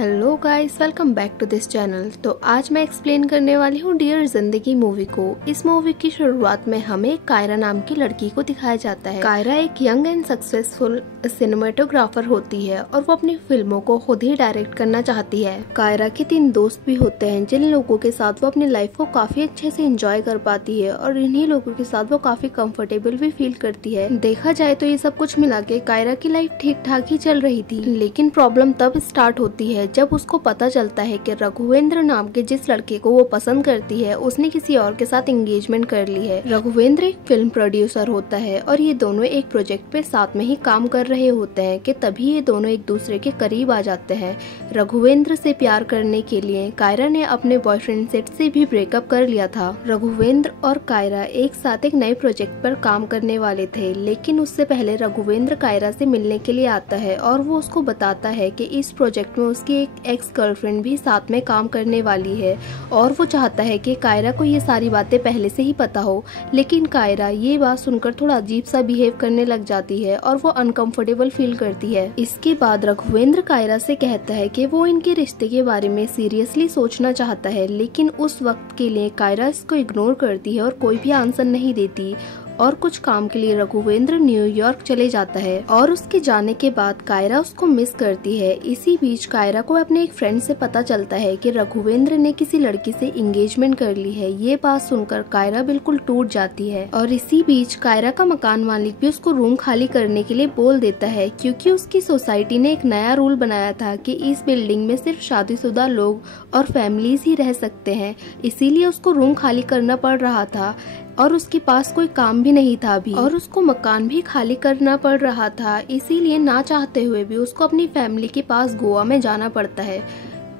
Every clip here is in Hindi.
Hello guys, welcome back to this channel. तो आज मैं एक्सप्लेन करने वाली हूँ डियर जिंदगी मूवी को। इस मूवी की शुरुआत में हमें कायरा नाम की लड़की को दिखाया जाता है। कायरा एक यंग एंड सक्सेसफुल सिनेमेटोग्राफर होती है और वो अपनी फिल्मों को खुद ही डायरेक्ट करना चाहती है। कायरा के 3 दोस्त भी होते हैं जिन लोगों के साथ वो अपनी लाइफ को काफी अच्छे से एंजॉय कर पाती है और इन्हीं लोगों के साथ वो काफी कंफर्टेबल भी फील करती है। देखा जाए तो ये सब कुछ मिला के कायरा की लाइफ ठीक ठाक ही चल रही थी, लेकिन प्रॉब्लम तब स्टार्ट होती है जब उसको पता चलता है कि रघुवेंद्र नाम के जिस लड़के को वो पसंद करती है उसने किसी और के साथ एंगेजमेंट कर ली है। रघुवेंद्र एक फिल्म प्रोड्यूसर होता है और ये दोनों एक प्रोजेक्ट पे साथ में ही काम कर रहे होते हैं कि तभी ये दोनों एक दूसरे के करीब आ जाते हैं। रघुवेंद्र से प्यार करने के लिए कायरा ने अपने बॉयफ्रेंड सेट से भी ब्रेकअप कर लिया था। रघुवेंद्र और कायरा एक साथ एक नए प्रोजेक्ट पर काम करने वाले थे, लेकिन उससे पहले रघुवेंद्र कायरा से मिलने के लिए आता है और वो उसको बताता है कि इस प्रोजेक्ट में उसकी एक एक्स गर्लफ्रेंड भी साथ में काम करने वाली है और वो चाहता है कि कायरा को ये सारी बातें पहले से ही पता हो। लेकिन कायरा ये बात सुनकर थोड़ा अजीब सा बिहेव करने लग जाती है और वो अनकंफर्टेबल फील करती है। इसके बाद रघुवेंद्र कायरा से कहता है कि वो इनके रिश्ते के बारे में सीरियसली सोचना चाहता है, लेकिन उस वक्त के लिए कायरा इसको इग्नोर करती है और कोई भी आंसर नहीं देती और कुछ काम के लिए रघुवेंद्र न्यूयॉर्क चले जाता है और उसके जाने के बाद कायरा उसको मिस करती है। इसी बीच कायरा को अपने एक फ्रेंड से पता चलता है कि रघुवेंद्र ने किसी लड़की से एंगेजमेंट कर ली है। ये बात सुनकर कायरा बिल्कुल टूट जाती है और इसी बीच कायरा का मकान मालिक भी उसको रूम खाली करने के लिए बोल देता है, क्योंकि उसकी सोसाइटी ने एक नया रूल बनाया था कि इस बिल्डिंग में सिर्फ शादीशुदा लोग और फैमिलीज ही रह सकते हैं। इसीलिए उसको रूम खाली करना पड़ रहा था और उसके पास कोई काम भी नहीं था अभी और उसको मकान भी खाली करना पड़ रहा था। इसीलिए ना चाहते हुए भी उसको अपनी फैमिली के पास गोवा में जाना पड़ता है।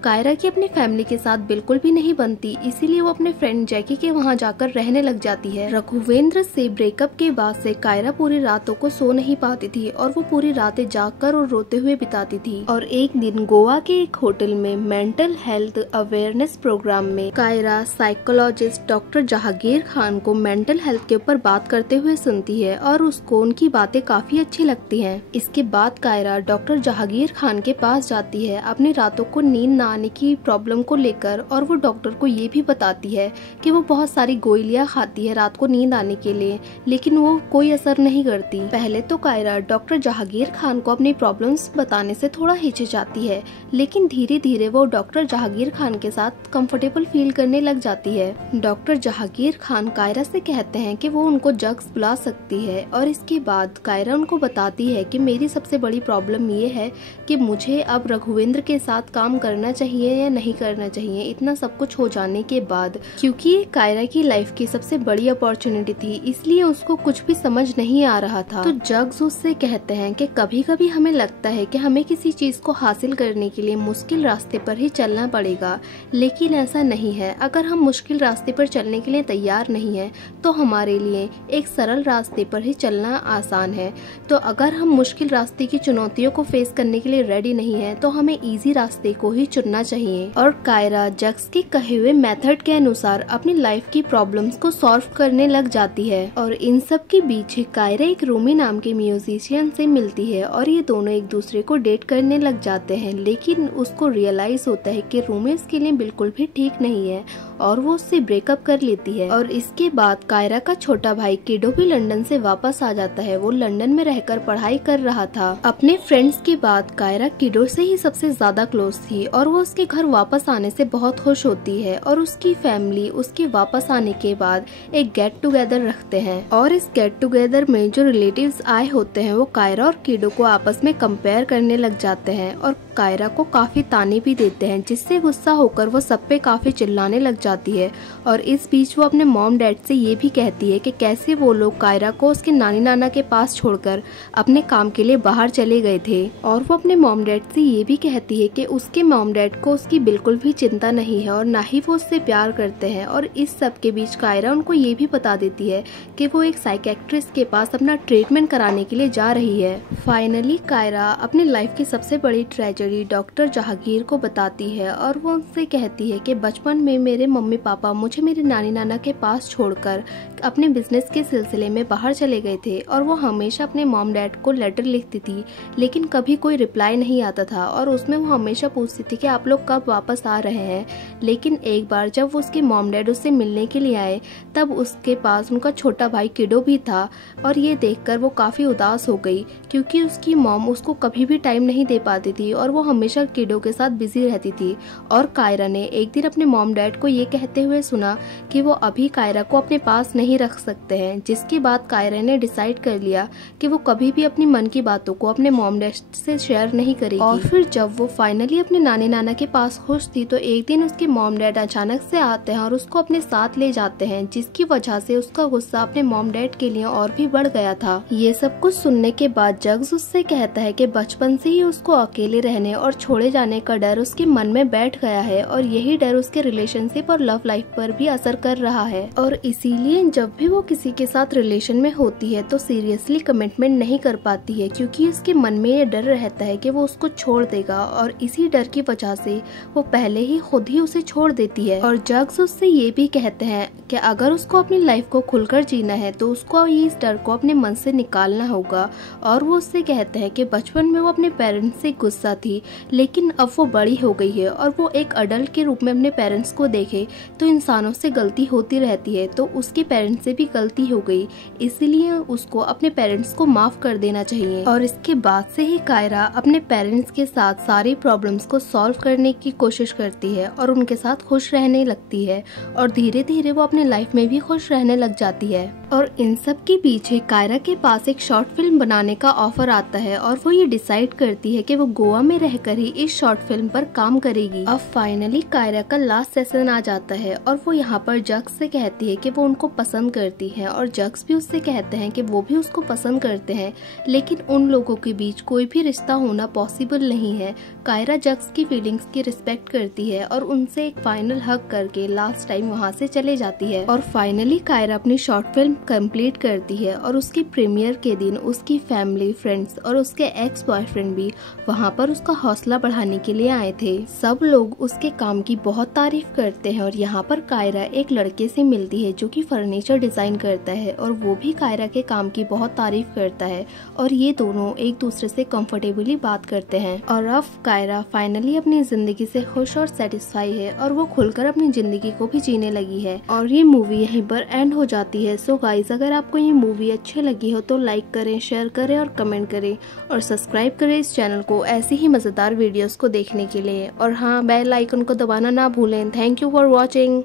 कायरा की अपनी फैमिली के साथ बिल्कुल भी नहीं बनती, इसीलिए वो अपने फ्रेंड जैकी के वहाँ जाकर रहने लग जाती है। रघुवेंद्र से ब्रेकअप के बाद से कायरा पूरी रातों को सो नहीं पाती थी और वो पूरी रातें जागकर और रोते हुए बिताती थी। और एक दिन गोवा के एक होटल में मेंटल हेल्थ अवेयरनेस प्रोग्राम में कायरा साइकोलॉजिस्ट डॉक्टर जहांगीर खान को मेंटल हेल्थ के ऊपर बात करते हुए सुनती है और उसको उनकी बातें काफी अच्छी लगती है। इसके बाद कायरा डॉक्टर जहांगीर खान के पास जाती है अपनी रातों को नींद आने की प्रॉब्लम को लेकर और वो डॉक्टर को ये भी बताती है कि वो बहुत सारी गोलियां खाती है रात को नींद आने के लिए, लेकिन वो कोई असर नहीं करती। पहले तो कायरा डॉक्टर जहांगीर खान को अपनी प्रॉब्लम्स बताने से थोड़ा हिचकिचाती है, लेकिन धीरे धीरे वो डॉक्टर जहांगीर खान के साथ कंफर्टेबल फील करने लग जाती है। डॉक्टर जहांगीर खान कायरा से कहते हैं कि वो उनको जग्स बुला सकती है और इसके बाद कायरा उनको बताती है कि मेरी सबसे बड़ी प्रॉब्लम ये है कि मुझे अब रघुवेंद्र के साथ काम करना चाहिए या नहीं करना चाहिए। इतना सब कुछ हो जाने के बाद, क्योंकि ये कायरा की लाइफ की सबसे बड़ी अपॉर्चुनिटी थी, इसलिए उसको कुछ भी समझ नहीं आ रहा था। तो जग्स उससे कहते हैं कि कभी कभी हमें लगता है कि हमें किसी चीज को हासिल करने के लिए मुश्किल रास्ते पर ही चलना पड़ेगा, लेकिन ऐसा नहीं है। अगर हम मुश्किल रास्ते पर चलने के लिए तैयार नहीं है तो हमारे लिए एक सरल रास्ते पर ही चलना आसान है। तो अगर हम मुश्किल रास्ते की चुनौतियों को फेस करने के लिए रेडी नहीं है तो हमें इजी रास्ते को ही चुनना चाहिए। और कायरा जग्स के कहे हुए मेथड के अनुसार अपनी लाइफ की प्रॉब्लम्स को सॉल्व करने लग जाती है। और इन सब के बीच कायरा एक रूमी नाम के म्यूजिशियन से मिलती है और ये दोनों एक दूसरे को डेट करने लग जाते हैं, लेकिन उसको रियलाइज होता है कि रूमी उसके लिए बिल्कुल भी ठीक नहीं है और वो उससे ब्रेकअप कर लेती है। और इसके बाद कायरा का छोटा भाई किडो भी लंदन से वापस आ जाता है। वो लंदन में रहकर पढ़ाई कर रहा था। अपने फ्रेंड्स के बाद कायरा किडो से ही सबसे ज्यादा क्लोज थी और वो उसके घर वापस आने से बहुत खुश होती है और उसकी फैमिली उसके वापस आने के बाद एक गेट टुगेदर रखते हैं। और इस गेट टुगेदर में जो रिलेटिव्स आए होते हैं वो कायरा और किडो को आपस में कंपेयर करने लग जाते हैं और कायरा को काफी ताने भी देते हैं, जिससे गुस्सा होकर वो सब पे काफी चिल्लाने लग जाती है। और इस बीच वो अपने मॉम डैड से ये भी कहती है कि कैसे वो लोग कायरा को उसके नानी नाना के पास छोड़कर अपने काम के लिए बाहर चले गए थे। और वो अपने मॉम डैड से ये भी कहती है कि उसके मॉम डैड को उसकी बिल्कुल भी चिंता नहीं है और ना ही वो उससे प्यार करते हैं। और इस सब के बीच कायरा उनको ये भी बता देती है कि वो एक साइकियाट्रिस्ट के पास अपना ट्रीटमेंट कराने के लिए जा रही है। फाइनली कायरा अपनी लाइफ की सबसे बड़ी ट्रेजेडी फाइनली डॉक्टर जहांगीर को बताती है और वो उनसे कहती है कि बचपन में मेरे मम्मी पापा मुझे मेरे नानी नाना के पास छोड़कर अपने बिजनेस के सिलसिले में बाहर चले गए थे और वो हमेशा अपने मॉम डैड को लेटर लिखती थी, लेकिन कभी कोई रिप्लाई नहीं आता था और उसमें वो हमेशा पूछती थी कि आप लोग कब वापस आ रहे हैं। लेकिन एक बार जब उसके मॉम डैड उससे मिलने के लिए आए तब उसके पास उनका छोटा भाई किडो भी था और ये देखकर वो काफ़ी उदास हो गई क्योंकि उसकी मॉम उसको कभी भी टाइम नहीं दे पाती थी और वो हमेशा किडो के साथ बिजी रहती थी। और कायरा ने एक दिन अपने मॉम डैड को ये कहते हुए सुना कि वो अभी कायरा को अपने पास नहीं रख सकते हैं, जिसके बाद कायरा ने डिसाइड कर लिया कि वो कभी भी अपनी मन की बातों को अपने मॉम डैड से शेयर नहीं करेगी। और फिर जब वो फाइनली अपने नानी नाना के पास खुश थी तो एक दिन उसके मॉम डैड अचानक से आते हैं और उसको अपने साथ ले जाते हैं, जिसकी वजह से उसका गुस्सा अपने मॉम डैड के लिए और भी बढ़ गया था। ये सब कुछ सुनने के बाद जग्स उससे कहता है कि बचपन से ही उसको अकेले रहने और छोड़े जाने का डर उसके मन में बैठ गया है और यही डर उसके रिलेशनशिप और लव लाइफ पर भी असर कर रहा है और इसीलिए जब भी वो किसी के साथ रिलेशन में होती है तो सीरियसली कमिटमेंट नहीं कर पाती है क्योंकि उसके मन में ये डर रहता है कि वो उसको छोड़ देगा और इसी डर की वजह से वो पहले ही खुद ही उसे छोड़ देती है। और जग्स उससे ये भी कहते हैं कि अगर उसको अपनी लाइफ को खुलकर जीना है तो उसको इस डर को अपने मन से निकालना होगा। और वो उससे कहते हैं कि बचपन में वो अपने पेरेंट्स से गुस्सा थी, लेकिन अब वो बड़ी हो गई है और वो एक अडल्ट के रूप में अपने पेरेंट्स को देखे तो इंसानों से गलती होती रहती है, तो उसके पेरेंट्स से भी गलती हो गई, इसीलिए उसको अपने पेरेंट्स को माफ कर देना चाहिए। और इसके बाद से ही कायरा अपने पेरेंट्स के साथ सारी प्रॉब्लम्स को सॉल्व करने की कोशिश करती है और उनके साथ खुश रहने लगती है और धीरे धीरे वो अपने लाइफ में भी खुश रहने लग जाती है। और इन सब के पीछे कायरा के पास एक शॉर्ट फिल्म बनाने का ऑफर आता है और वो ये डिसाइड करती है कि वो गोवा में रहकर ही इस शॉर्ट फिल्म पर काम करेगी। अब फाइनली कायरा का लास्ट सेशन आ जाता है और वो यहाँ पर जग्स से कहती है कि वो उनको पसंद करती है और जग्स भी उससे कहते हैं कि वो भी उसको पसंद करते हैं, लेकिन उन लोगों के बीच कोई भी रिश्ता होना पॉसिबल नहीं है। कायरा जग्स की फीलिंग्स की रिस्पेक्ट करती है और उनसे एक फाइनल हग करके लास्ट टाइम वहाँ से चले जाती है। और फाइनली कायरा अपनी शॉर्ट फिल्म कंप्लीट करती है और उसके प्रीमियर के दिन उसकी फैमिली, फ्रेंड्स और उसके एक्स बॉयफ्रेंड भी वहाँ पर उसका हौसला बढ़ाने के लिए आए थे। सब लोग उसके काम की बहुत तारीफ करते हैं और यहाँ पर कायरा एक लड़के से मिलती है जो कि फर्नीचर डिजाइन करता है और वो भी कायरा के काम की बहुत तारीफ करता है और ये दोनों एक दूसरे से कंफर्टेबली बात करते हैं। और अब कायरा फाइनली अपनी जिंदगी से खुश और सेटिस्फाई है और वो खुलकर अपनी जिंदगी को भी जीने लगी है। और ये मूवी यहीं पर एंड हो जाती है। सो गाइस, अगर आपको ये मूवी अच्छी लगी हो तो लाइक करें, शेयर करें और कमेंट करें और सब्सक्राइब करें इस चैनल को ऐसी ही मजेदार वीडियोस को देखने के लिए। और हाँ, बेल आइकन को दबाना ना भूलें। Thank you for watching.